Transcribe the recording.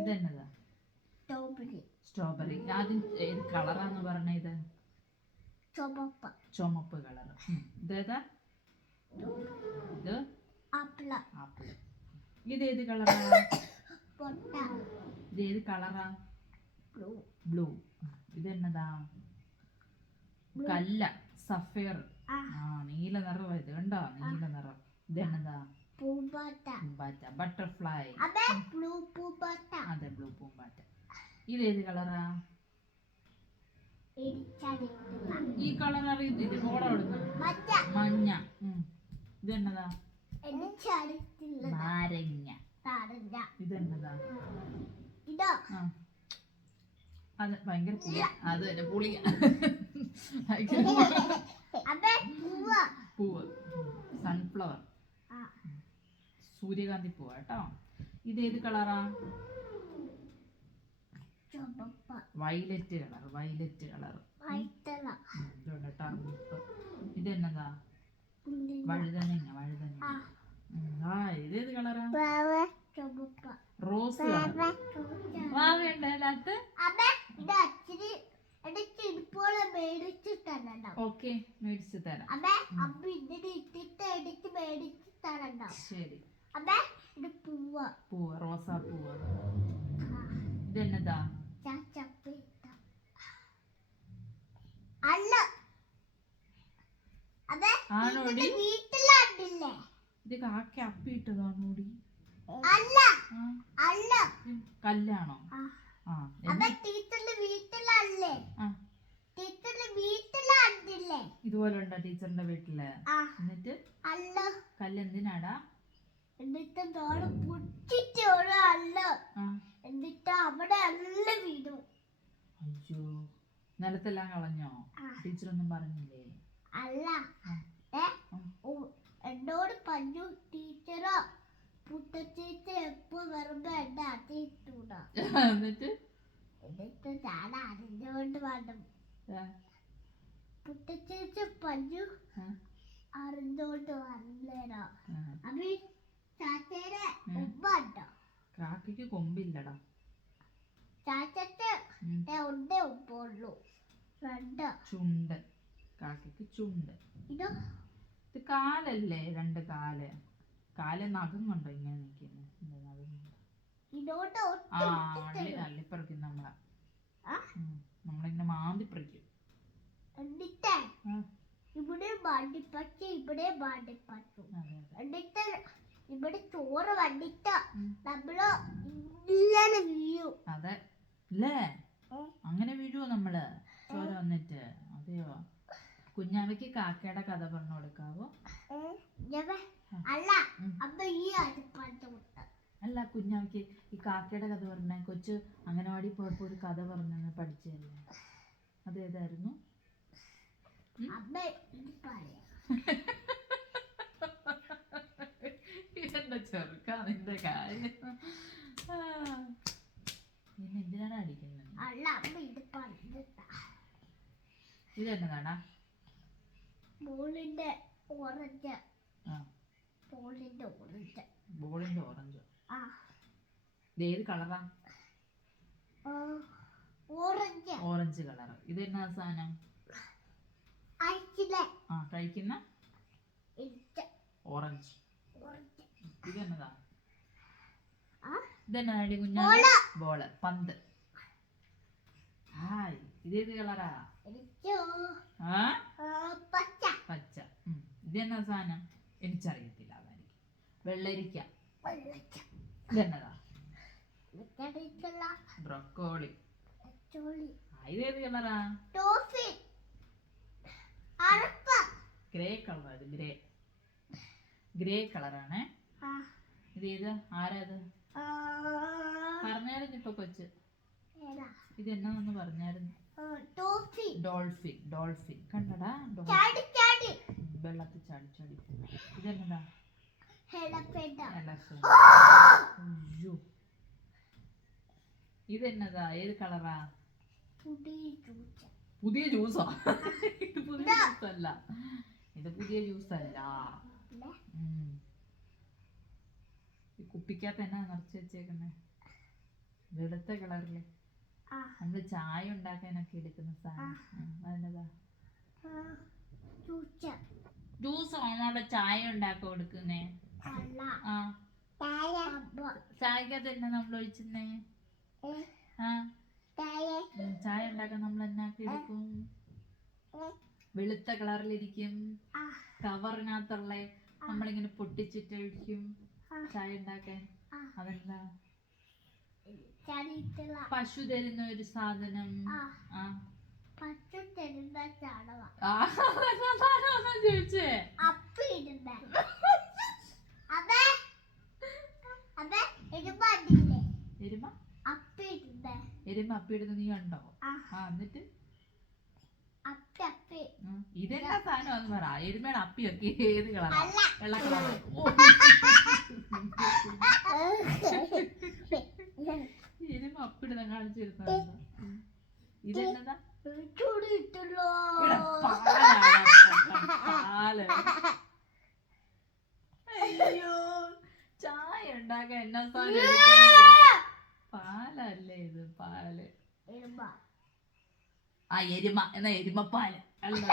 ഇതെന്നതാ? Strawberry. ആദ്യം ഏത് കളറാന്ന് പറഞ്ഞ? ഇത് ചുമപ്പ് കളർ. ഇതേതാ? ഇത് ആപ്പിള്. ഇതേത് കളറാ? ഇതേത് കളറാ? ബ്ലൂ. ഇതെന്നതാ? കല്ല. സഫയർ. നീല നിറം. ഇത് കണ്ടോ? നീല നിറം. ഇതെന്നതാ? പൂമ്പാറ്റ. ബട്ടർഫ്ലൈ. അതെ, ബ്ലൂ പൂമ്പാറ്റ. ഇതേത് കളറാ? ഈ കളർ അറിയത്തില്ല. ഓടോടുന്നു. മഞ്ഞ. ഇതെന്നതാ? നാരങ്ങ. ഇതെന്നതാ? അത് ഭയങ്കര പുളിയ. അത് തന്നെ പുളിയ. പൂവ്. സൺഫ്ലവർ. സൂര്യകാന്തി പൂവ് കേട്ടോ. ഇതേത് കളറാ? Violet colour. ഇതെന്നതാ? വഴുതനങ്ങ. ഇതേത് കളറാ? Rose colour. വാവേണ്ടത്. ഓക്കെ, മേടിച്ചു തരാം. ശരി. പൂവ്. റോസാ പൂവ്. ഇതെന്നതാ? ആണോടി? ഇത് കാക്ക അപ്പിയിട്ടതാണോടി? കല്ലാണോ? ഇതുപോലെ ഉണ്ടോ ടീച്ചറിന്റെ വീട്ടില്? എന്നിട്ട് കല്ലെന്തിനാടാ? എന്നിട്ട് അവിടെ വീണു. അയ്യോ, നിലത്തെല്ലാം കളഞ്ഞോ? ടീച്ചറൊന്നും പറഞ്ഞില്ലേ? എന്നോട് പറഞ്ഞു ടീച്ചറോ പുട്ടച്ചേച്ചി എപ്പോ വരുമ്പോ എന്നെ അറിയിട്ടൂടാ. എന്നിട്ട് ഞാൻ അറിഞ്ഞോണ്ട് വേണം. പുട്ടച്ചേച്ചി പറഞ്ഞു അറിഞ്ഞോണ്ട് വന്നേരാ. അപ്പൊ ചാച്ചയുടെ ഉമ്മ ഉണ്ടോ? കാക്കയ്ക്ക് കൊമ്പില്ലടാ. ചാച്ചക്ക് ഒന്നേ ഉമ്പുള്ളൂ. ചുണ്ട്. കാക്കയ്ക്ക് ചുണ്ട്. ഇത് കാലല്ലേ? 2 കാല്. നഖം കൊണ്ടോ ഇങ്ങനെ നിൽക്കുന്നു? അള്ളിപ്പറിക്കും നമ്മളിങ്ങനെ മാന്തിപ്പറിക്കും. ഇവിടെ വണ്ടിപ്പച്ച, ഇവിടെ വണ്ടിപ്പച്ചു. എന്നിട്ട് ഇവിടെ ചോറ് വണ്ടിട്ട് നമ്മള് ഇങ്ങനെ വീഴും. അതെ അല്ലേ? അങ്ങനെ വീഴുവോ നമ്മള് ചോര വന്നിട്ട്? അതെയോ? കുഞ്ഞാവയ്ക്ക് കാക്കയുടെ കഥ പറഞ്ഞു കൊടുക്കാവോ? അല്ല, കുഞ്ഞാവയ്ക്ക് ഈ കാക്കയുടെ കഥ പറഞ്ഞ കൊച്ചു അംഗനവാടി പോയപ്പോ ഒരു കഥ പറഞ്ഞു പഠിച്ചല്ലേ? അതേതായിരുന്നു? ഇതെന്താ ചെറുക്കാ നിന്റെ കാര്യം? പിന്നെ എന്തിനാണ് അടിക്കുന്നത്? ഇതെന്നതാടാ? ബോളിന്റെ ഓറഞ്ച്. ഏത് കളറാ? Orange colour. ഇതെന്നാ സാധനം? കഴിക്കുന്ന ഓറഞ്ച്. ഇതെന്നതാ? ഇതെന്നാടി കുഞ്ഞാ? ബോള്. പന്ത്. ഇതേത് കളറാ? പച്ച. ഇതെന്നാ സാധനം? എനിക്കറിയത്തില്ല. അതായിരിക്കും വെള്ളരിക്ക. ഇതെന്നതാ? ബ്രൊക്കോളി. ഇതേത് കളറാ? ഗ്രേ കളറാ. ഇത് ഗ്രേ കളറാണേ. ഇതേത്? ആരാത്? പറഞ്ഞായിരുന്നു ഇപ്പൊ കൊച്ച്. ഇതെന്നാന്ന് പറഞ്ഞായിരുന്നു? ഡോൾഫിൻ. കണ്ടടാ? വെള്ളത്തിൽ ചാടി. ഇതെന്നതാ? അയ്യോ, ഇതെന്നതാ? ഏത് കളറാ? പുതിയ ജ്യൂസോ? ഇത് പുതിയ ജ്യൂസല്ല. കുപ്പിക്കകത്ത് എന്നാ നിറച്ച് വെച്ചേക്കുന്നേ? വെളുത്ത കളറില് ആ. നമ്മള് ചായ ഉണ്ടാക്കാനൊക്കെ എടുക്കുന്ന സാധനം. അതിനതാ ജ്യൂസ് ആണോ അവിടെ ചായ ഉണ്ടാക്കാൻ കൊടുക്കുന്നേ? ആ ചായക്കകത്ത് എന്നാ നമ്മൾ ഒഴിച്ചേ? ആ ചായ ഉണ്ടാക്കാൻ നമ്മൾ എന്നാക്കി എടുക്കും? വെളുത്ത കളറിലിരിക്കും കവറിനകത്തുള്ള നമ്മളിങ്ങനെ പൊട്ടിച്ചിട്ട് ഒഴിക്കും ചായ ഉണ്ടാക്കാൻ. അതെന്താ? പശു തരുന്ന ഒരു സാധനം. ചോദിച്ചേ എരുമ അപ്പിടുന്ന നീ കണ്ടോ? എന്നിട്ട് ഇതെന്നാ സാധനം പറ. എരുമയുടെ അപ്പിയൊക്കെ ഏത് കളറാ? വെള്ള കളറ്. എരുമ അപ്പിടുന്ന കാണിച്ചിരുന്ന ഇതെന്നതാ? പാല്. അയ്യോ ചായ ഉണ്ടാക്കാൻ എന്നാ സാധനം? പാലല്ലേ ഇത്? പാല്. എരുമ എന്നാ എരുമപ്പാല് അല്ല.